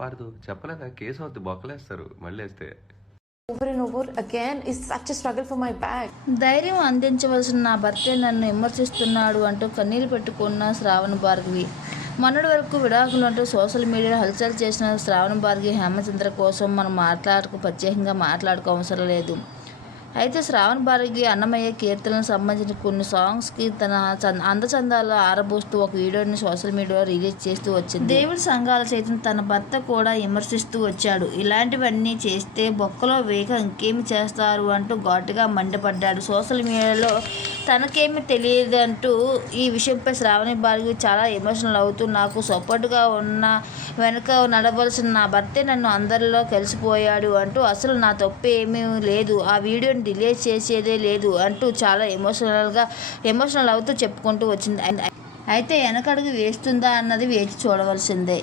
చెప్పారు చెప్పలేదా? కేసు అవుద్ది బొక్కలేస్తారు మళ్ళీ వేస్తే over and over again is such a struggle for my back. ధైర్యం అందించవలసిన నా భర్తే నన్ను విమర్శిస్తున్నాడు అంటూ కన్నీళ్ళు పెట్టుకున్న శ్రావణ భార్గవి. మొన్నటి వరకు విడాకులు అంటూ సోషల్ మీడియాలో హల్చల్ చేసిన శ్రావణ భార్గవి హేమచంద్ర కోసం మనం మాట్లాడకు ప్రత్యేకంగా మాట్లాడుకో అవసరం లేదు. అయితే శ్రావణ భార్గవి అన్నమయ్య కీర్తనకు సంబంధించిన కొన్ని సాంగ్స్కి తన అందచందాలు ఆరబోస్తూ ఒక వీడియోని సోషల్ మీడియాలో రిలీజ్ చేస్తూ వచ్చింది. దేవుడి సంఘాల సైతం తన భర్త కూడా విమర్శిస్తూ వచ్చాడు. ఇలాంటివన్నీ చేస్తే బొక్కలో వేగ ఇంకేమి చేస్తారు అంటూ ఘాటుగా మండిపడ్డాడు. సోషల్ మీడియాలో తనకేమీ తెలియదు అంటూ ఈ విషయంపై శ్రావణి భార్గవి చాలా ఎమోషనల్ అవుతూ నాకు సపోర్ట్గా ఉన్న వెనుక నడవలసిన నా భర్తే నన్ను అందరిలో కలిసిపోయాడు అంటూ అసలు నా తప్పు ఏమీ లేదు. ఆ వీడియోని డిలే చేసేదే లేదు అంటూ చాలా ఎమోషనల్గా ఎమోషనల్ అవుతూ చెప్పుకుంటూ వచ్చింది. అయితే వెనకడుగు వేస్తుందా అన్నది వేచి చూడవలసిందే.